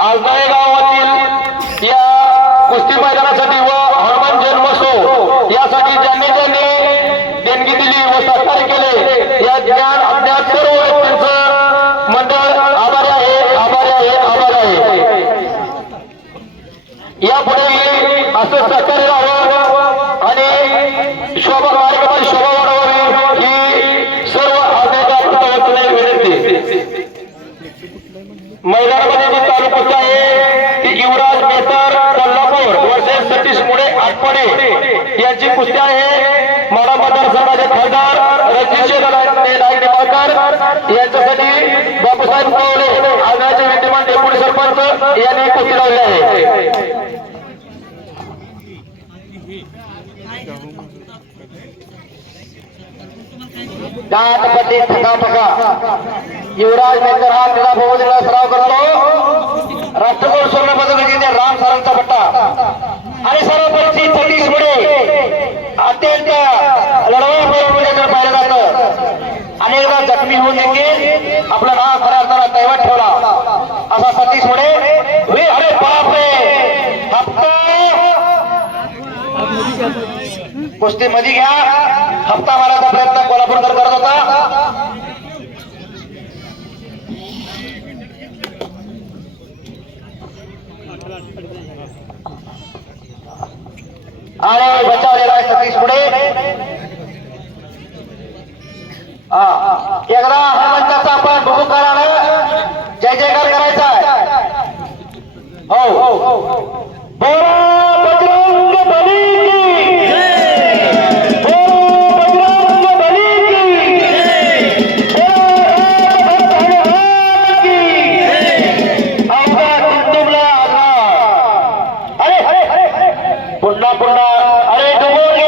आज गावातील या कुस्ती मैदानासाठी व हनुमान जन्मोत्सव यासाठी ज्यांनी ज्यांनी देणगी दिली व सत्कार केले या ज्ञान अज्ञात सर्व व्यक्तींचं मंडळ आभारी आहे आभारी आहे आभारी आहे. असं सहकार्य राहावं आणि शोभा महत्वाचं आहे की युवराज बेतर कोल्हापूर वर्सेस सतीश मुळे आठवडे यांची कुस्ती आहे. माडा मतदारसंघाचे खासदार रणजितशेखर यांच्यासाठी बापूसाहेब कवले आगाचे विद्यमान डेप्युटी सरपंच यांनी कुस्ती लावली आहे. युवराज मेकर हा राष्ट्रकुल राम सरांचा पट्टा. आणि सर्व परिचित सतीश मुळे अत्यंत लढवा पराभूतीकडे पाहिलं जातं. अनेकदा जखमी होऊन देखील आपला राम खऱ्या अर्थानं दैवत ठेवला. असा सतीश मुळे वे अरे बापरे! हप्ता! कुस्ती मध्ये घ्या. हप्ता मारायचा प्रयत्न कोल्हापूरकर करत होता. आणि बचावलेला आहे सतीश पुढे. हा एकदा हनुमंताचा आपण बुकुकारानं Bunda bunda, ay.